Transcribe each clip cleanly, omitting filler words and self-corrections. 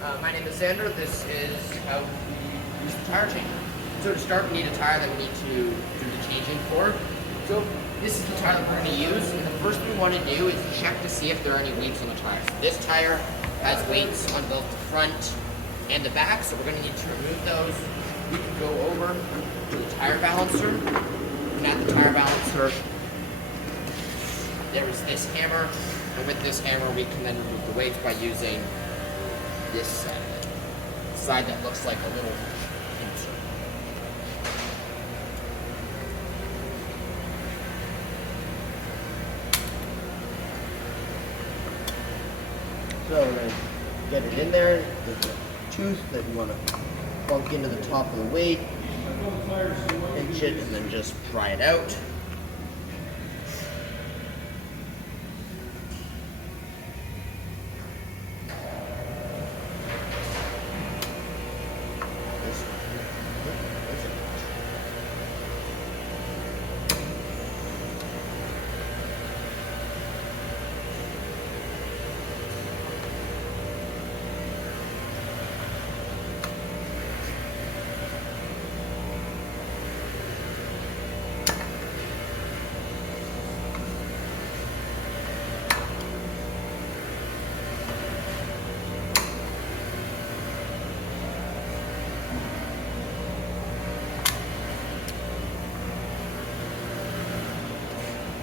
My name is Xander. This is how we use the tire changer. So to start, we need a tire that we need to do the changing for. So this is the tire that we're going to use. And the first thing we want to do is check to see if there are any weights on the tire. So this tire has weights on both the front and the back, so we're going to need to remove those. We can go over to the tire balancer. And at the tire balancer, there is this hammer. And with this hammer, we can then remove the weights by using this side that looks like a little insert. So we're going to get it in there. There's a tooth that you want to plunk into the top of the weight, pinch it, and then just pry it out.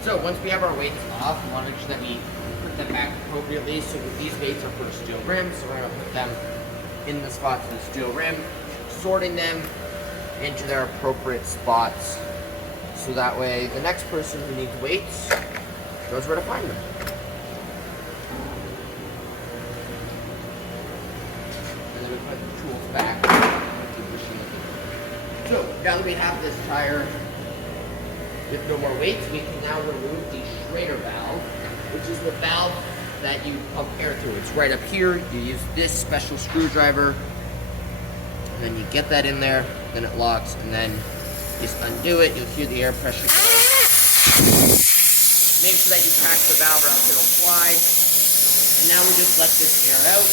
So once we have our weights off, we want to make sure that we put them back appropriately. So these weights are for steel rims, so we're going to put them in the spots of the steel rim, sorting them into their appropriate spots. So that way the next person who needs weights knows where to find them. And then we put the tools back. So now that we have this tire with no more weights, we can now remove the Schrader valve, which is the valve that you pump air through. It's right up here. You use this special screwdriver, and then you get that in there, then it locks, and then just undo it. You'll hear the air pressure go. Make sure that you crack the valve or else it'll fly. And now we just let this air out.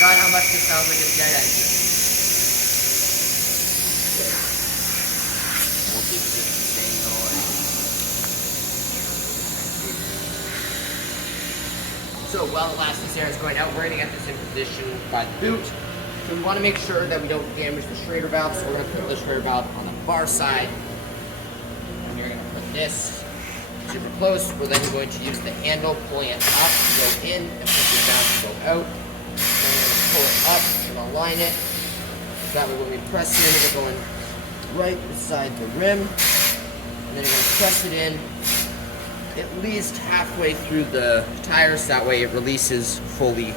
God, how much this sounds like a jet engine. We'll keep this the same noise. So while the last air is going out, we're going to get this in position by the boot. So we want to make sure that we don't damage the Schrader valve, so we're going to put the Schrader valve on the far side. And you're going to put this super close. We're then going to use the handle, pulling it up to go in, and push it down to go out. Pull it up and align it. That way when we press it in, we're going right beside the rim. And then you're going to press it in at least halfway through the tires. That way it releases fully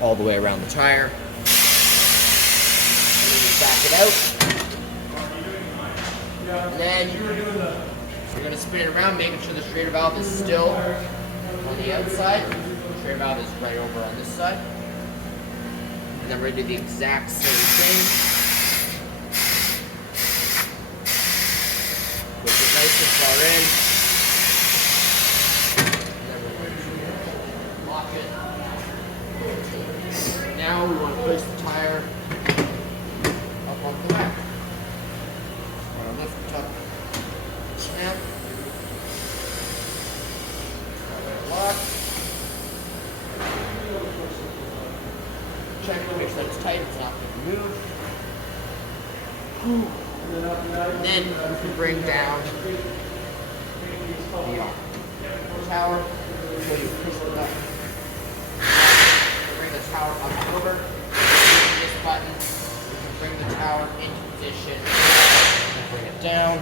all the way around the tire. And then you back it out. And then you're going to spin it around, making sure the Schrader valve is still on the outside. The Schrader valve is right over on this side. And then we're going to do the exact same thing. Push it nice and far in. And then we're going to lock it. Now we want to push the tire up onto the rack. We're going to lift it up the clamp. Lock. Check to make sure it's tight, it's not going to move. And then we can bring down the tower. So you push it up. Bring the tower up over. Using this button, we can bring the tower into position and bring it down.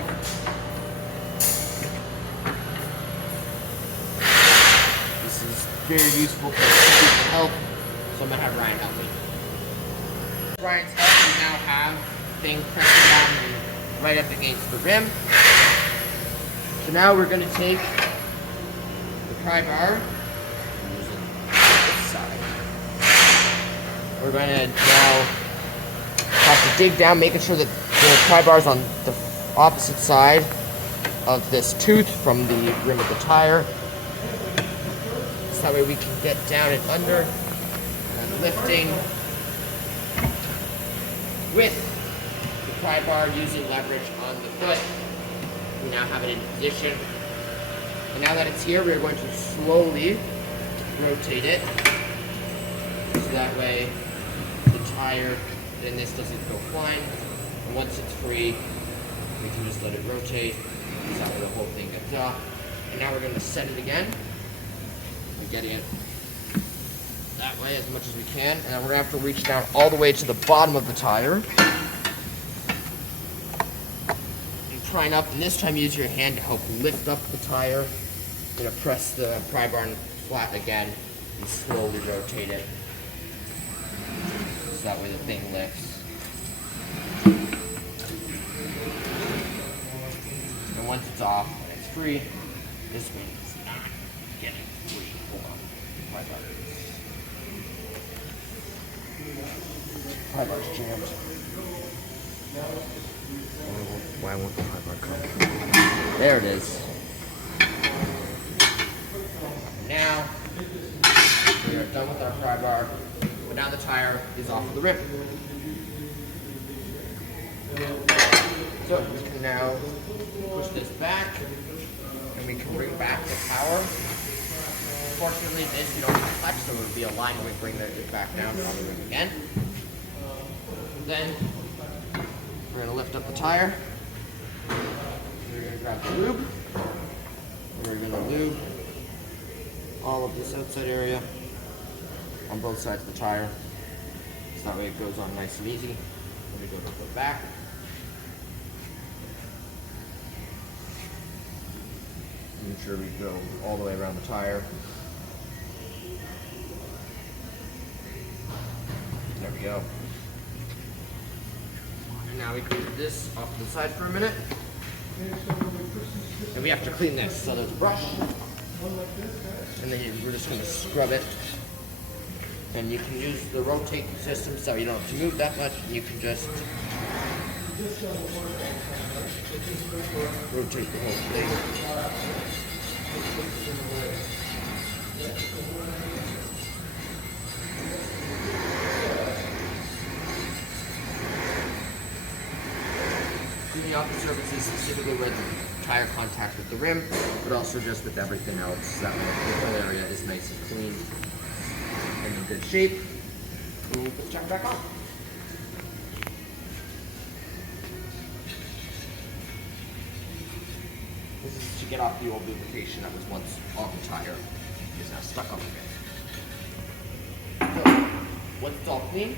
This is very useful for help. So I'm going to have Ryan help me. Ryan's help, we now have the thing pressing down right up against the rim. So now we're going to take the pry bar and use it on this side. We're going to now have to dig down, making sure that the pry bar's on the opposite side of this tooth from the rim of the tire. So that way we can get down and under, and then lifting with the pry bar using leverage on the foot. We now have it in position. And now that it's here, we're going to slowly rotate it. So that way the tire and this doesn't go flying. And once it's free, we can just let it rotate. So that way the whole thing gets off. And now we're going to set it again. We're getting it that way as much as we can. And then we're going to have to reach down all the way to the bottom of the tire. And prying up, and this time use your hand to help lift up the tire. You're going to press the pry bar flat again and slowly rotate it. So that way the thing lifts. And once it's off and it's free, this one is not getting free. Hold on. Pry bar's jammed. Why won't the pry bar come? There it is. Now we are done with our pry bar, but now the tire is off of the rim. So we can now push this back, and we can bring back the power. Fortunately, this you don't have to touch, so it would be a line when we bring it back down on the rim again. Then we're going to lift up the tire. We're going to grab the lube. We're going to lube all of this outside area on both sides of the tire. So that way it goes on nice and easy. Let me go to the back. Make sure we go all the way around the tire. There we go. And now we can move this off to the side for a minute. And we have to clean this. So there's a brush. And then we're just going to scrub it. And you can use the rotate system so you don't have to move that much. You can just rotate the whole thing. Cleaning off the surfaces, specifically where the tire contact with the rim, but also just with everything else. That way the whole area is nice and clean and in good shape. And we'll put the tire back on. This is to get off the old lubrication that was once on the tire. It's now stuck on the rim. So, once it's all clean,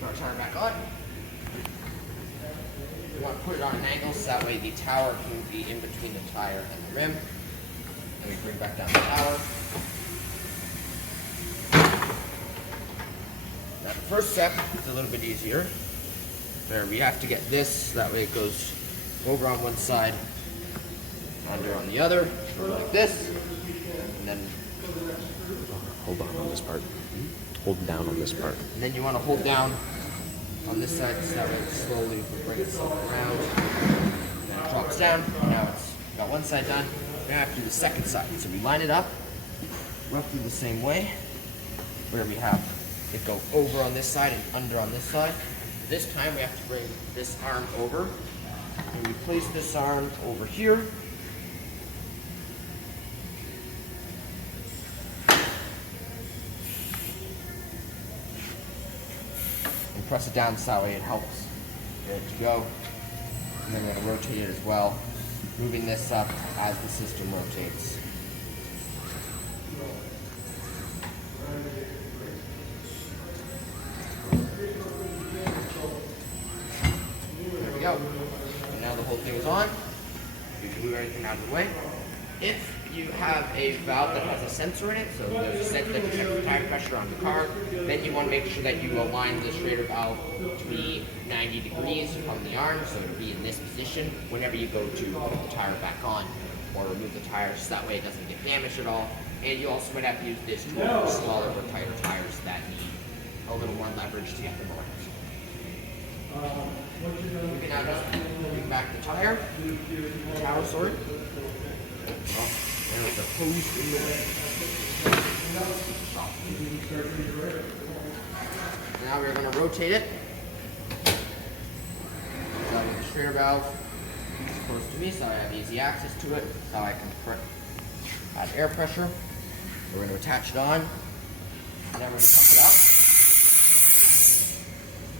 put our tire back on. We want to put it on an angle so that way the tower can be in between the tire and the rim. And we bring back down the tower. Now the first step is a little bit easier. There, we have to get this, that way it goes over on one side, under on the other, like this, and then hold on this part. Hold down on this part. And then you want to hold down on this side so that way it slowly bring itself around. And then it drops down. Now it's got one side done. Now I have to do the second side. So we line it up roughly the same way, where we have it go over on this side and under on this side. This time we have to bring this arm over. And we place this arm over here. And press it down so that way it helps get it to go. And then we're going to rotate it as well, moving this up as the system rotates. There we go. And now the whole thing is on. You can move everything out of the way. If you have a valve that has a sensor in it, so there's a sensor that detects the tire pressure on the car, then you want to make sure that you align the Schrader valve to be 90 degrees from the arm, so it'll be in this position whenever you go to put the tire back on or remove the tires, so that way it doesn't get damaged at all. And you also might have to use this tool for smaller or tighter tires that need a little more leverage to get them around. now just moving back the tire. Tower, sorry. Oh, there's the hose in the way. Now we're going to rotate it. So with the strainer valve close to me, so I have easy access to it. So I can add air pressure. We're going to attach it on, and then we're going to pump it up.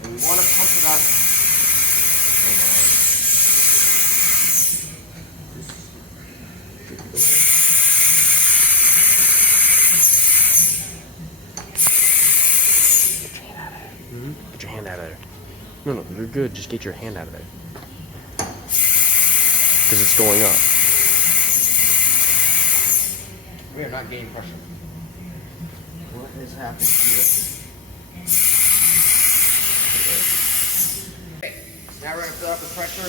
And we want to pump it up. Get your hand out of there. No, you're good. Just get your hand out of there. Because it's going up. We are not gaining pressure. What has happened here? Okay, so now we're going to fill up with pressure.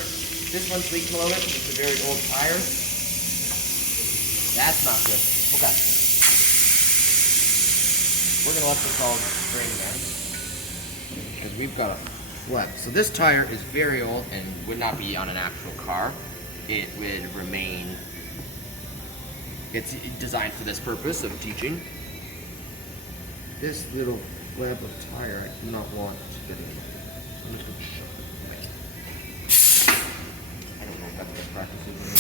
This one's leaking a little bit because it's a very old tire. That's not good. Okay. We're going to let this all drain again. Because we've got a flood. So this tire is very old and would not be on an actual car. It would remain, it's designed for this purpose of teaching. This little web of tire I do not want to get in. So I'm just going to shove it away. I don't know if that's best practices or not.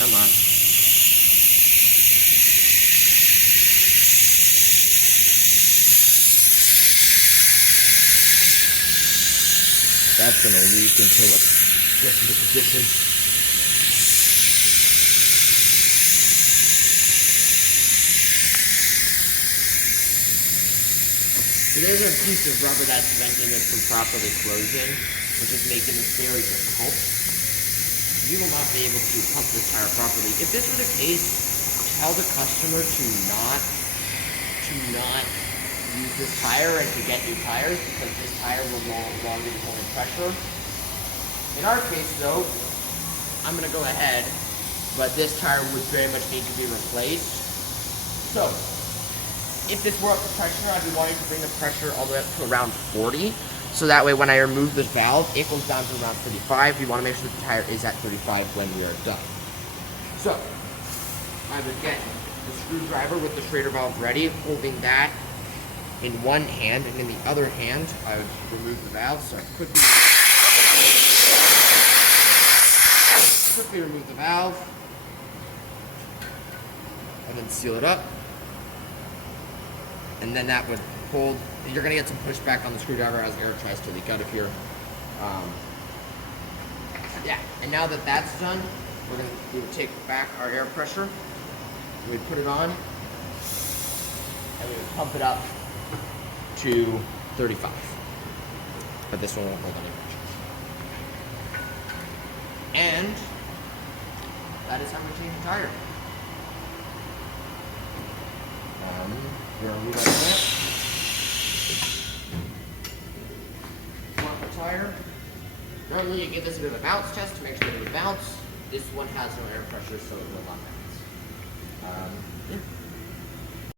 Come on. That's going to leak until it gets into position. So there's a piece of rubber that's preventing this from properly closing, which is making this very difficult. You will not be able to pump this tire properly. If this were the case, tell the customer to not use this tire and to get new tires, because this tire will no longer be holding pressure. In our case though, I'm going to go ahead, but this tire would very much need to be replaced. So, if this were up to pressure, I'd be wanting to bring the pressure all the way up to around 40. So that way when I remove this valve, it goes down to around 35. You want to make sure that the tire is at 35 when we are done. So, I would get the screwdriver with the Schrader valve ready, holding that in one hand, and in the other hand, I would remove the valve. So I quickly remove the valve, and then seal it up. And then that would hold. You're going to get some pushback on the screwdriver as air tries to leak out of here. Yeah, and now that that's done, we would take back our air pressure, we would put it on, and we would pump it up to 35. But this one won't hold any pressure. And that is how we change the tire. We're going to leave that there. Swap the tire. Normally you give this a bit of a bounce test to make sure that it would bounce. This one has no air pressure, so it will not bounce. Yeah.